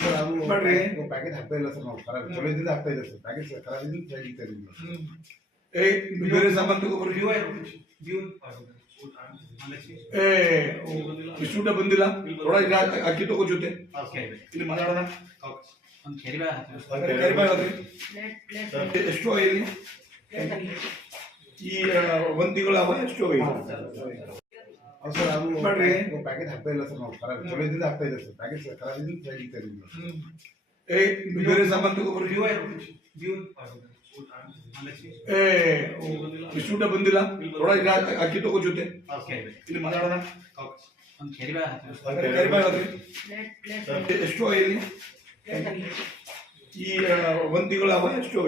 Sir ಅದು ಮಾಡ್ರಿ. Packet ಹಾಕ್ತಾ ಇಲ್ಲ ಸರ್. ನಾವು ಖರಾಬ್ ಚಲೋ ಇದ್ದಿದ್ದು ಹಾಕ್ತಾ ಇದೆ ಸರ್. ಪ್ಯಾಕೆಟ್ ಖರಾಬ್ ಇದ್ದಿದ್ದು ತೆಗಿತಾ ಇದ್ದೀವಿ. ಏ ಬೇರೆ ಸಾಮಾನು ತಗೋಬರ್ರಿ. ಏ ಬಿಸ್ಕೂಟ ಬಂದಿಲ್ಲ ನೋಡ, ಈಗ ಅಕ್ಕಿ ತಗೋ ಜೊತೆ ಇಲ್ಲಿ ಮಾತಾಡೋಣ. ಎಷ್ಟು ಇಲ್ಲಿ ಈ ಒಂದ್ ತಿಂಗಳ ಎಷ್ಟು ಸರ್ ಅದು ಮಾಡ್ರಿ. ಪ್ಯಾಕೆಟ್ ಹಾಕ್ತಾ ಇಲ್ಲ ಸರ್. ನಾವು ಖರಾಬ್ ಚಲೋ ಇದ್ದಿದ್ದು ಹಾಕ್ತಾ ಇದೆ ಸರ್. ಪ್ಯಾಕೆಟ್ ಖರಾಬ್ ಇದ್ದಿದ್ದು ತೆಗಿತಾ ಇದ್ದೀವಿ. ಏ ಬೇರೆ ಸಾಮಾನು ತಗೋಬರ್ರಿ. ಏ ಬಿಸ್ಕೂಟ ಬಂದಿಲ್ಲ ನೋಡ, ಈಗ ಅಕ್ಕಿ ತಗೋ ಜೊತೆ ಇಲ್ಲಿ ಮಾತಾಡೋಣ. ಎಷ್ಟು ಇಲ್ಲಿ ಈ ಒಂದ್ ತಿಂಗಳ ಎಷ್ಟು